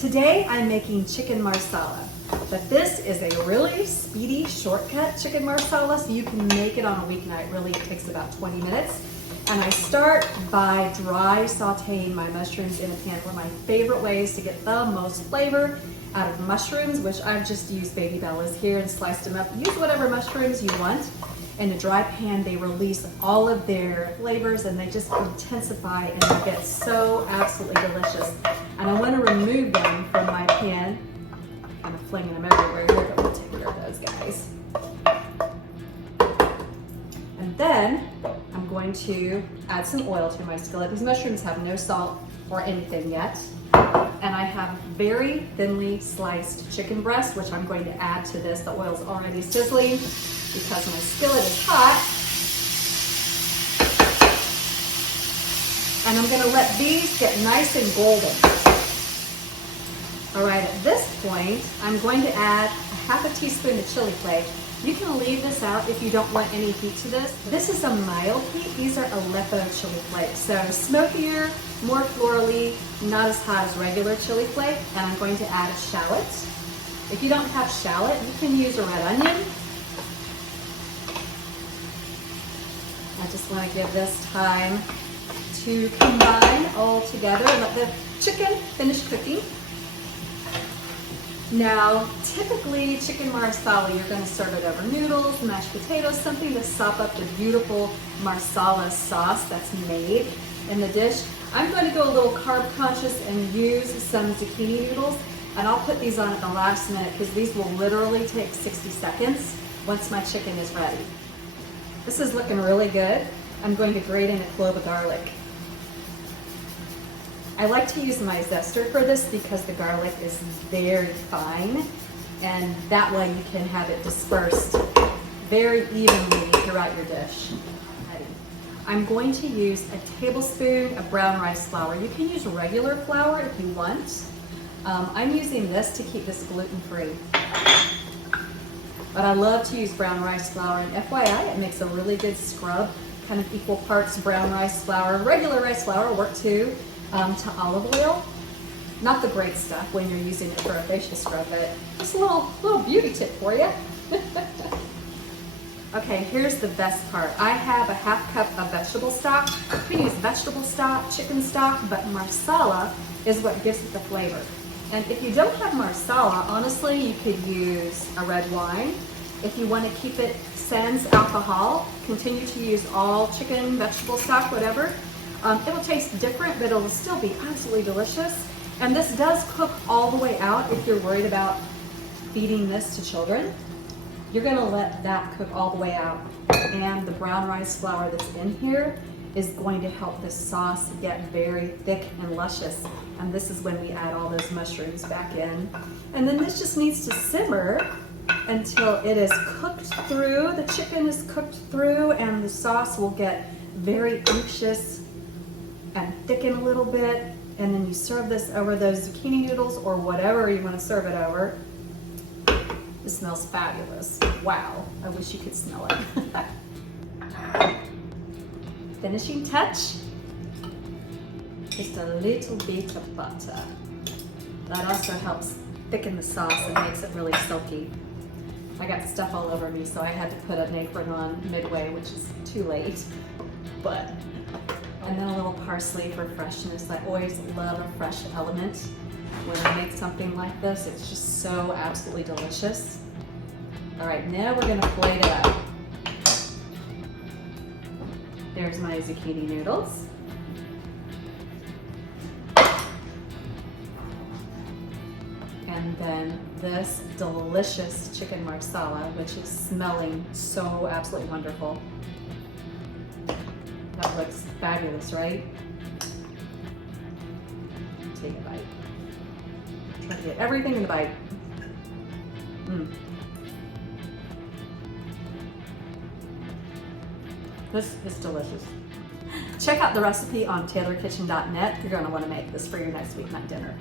Today I'm making chicken marsala, but this is a really speedy shortcut chicken marsala, so you can make it on a weeknight. Really, it takes about 20 minutes. And I start by dry sauteing my mushrooms in a pan. One of my favorite ways to get the most flavor out of mushrooms, which I've just used baby bellas here and sliced them up. Use whatever mushrooms you want. In a dry pan, they release all of their flavors and they just intensify and they get so absolutely delicious. And I want to remove them from my pan. I'm kind of flinging them everywhere here, but we'll take care of those guys. And then I'm going to add some oil to my skillet. These mushrooms have no salt or anything yet. And I have very thinly sliced chicken breast, which I'm going to add to this. The oil's already sizzling because my skillet is hot. And I'm gonna let these get nice and golden. All right, at this point, I'm going to add a half a teaspoon of chili flake. You can leave this out if you don't want any heat to this. This is a mild heat. These are Aleppo chili flakes. So smokier, more florally, not as hot as regular chili flake. And I'm going to add a shallot. If you don't have shallot, you can use a red onion. I just want to give this time to combine all together and let the chicken finish cooking. Now, typically chicken marsala, you're going to serve it over noodles, mashed potatoes, something to sop up the beautiful marsala sauce that's made in the dish. I'm going to go a little carb conscious and use some zucchini noodles, and I'll put these on at the last minute because these will literally take 60 seconds once my chicken is ready. This is looking really good. I'm going to grate in a clove of garlic. I like to use my zester for this because the garlic is very fine, and that way you can have it dispersed very evenly throughout your dish. I'm going to use a tablespoon of brown rice flour. You can use regular flour if you want. I'm using this to keep this gluten-free. But I love to use brown rice flour, and FYI, it makes a really good scrub, kind of equal parts brown rice flour. Regular rice flour work too. To olive oil. Not the great stuff when you're using it for a facial scrub, but just a little beauty tip for you. Okay, here's the best part. I have a half cup of vegetable stock. You can use vegetable stock, chicken stock, but marsala is what gives it the flavor. And if you don't have marsala, honestly, you could use a red wine. If you want to keep it sans alcohol, continue to use all chicken, vegetable stock, whatever. It'll taste different, but it'll still be absolutely delicious. And this does cook all the way out if you're worried about feeding this to children. You're gonna let that cook all the way out. And the brown rice flour that's in here is going to help the sauce get very thick and luscious. And this is when we add all those mushrooms back in. And then this just needs to simmer until it is cooked through, the chicken is cooked through, and the sauce will get very unctuous and thicken a little bit, and then you serve this over those zucchini noodles or whatever you want to serve it over. It smells fabulous. Wow, I wish you could smell it. Finishing touch, just a little bit of butter. That also helps thicken the sauce and makes it really silky. I got stuff all over me, so I had to put an apron on midway, which is too late, but. And then a little parsley for freshness. I always love a fresh element when I make something like this. It's just so absolutely delicious. All right, now we're gonna plate it up. There's my zucchini noodles. And then this delicious chicken marsala, which is smelling so absolutely wonderful. That looks fabulous, right? Take a bite. Try to get everything in the bite. This is delicious. Check out the recipe on taylorkitchen.net. You're going to want to make this for your next weeknight dinner.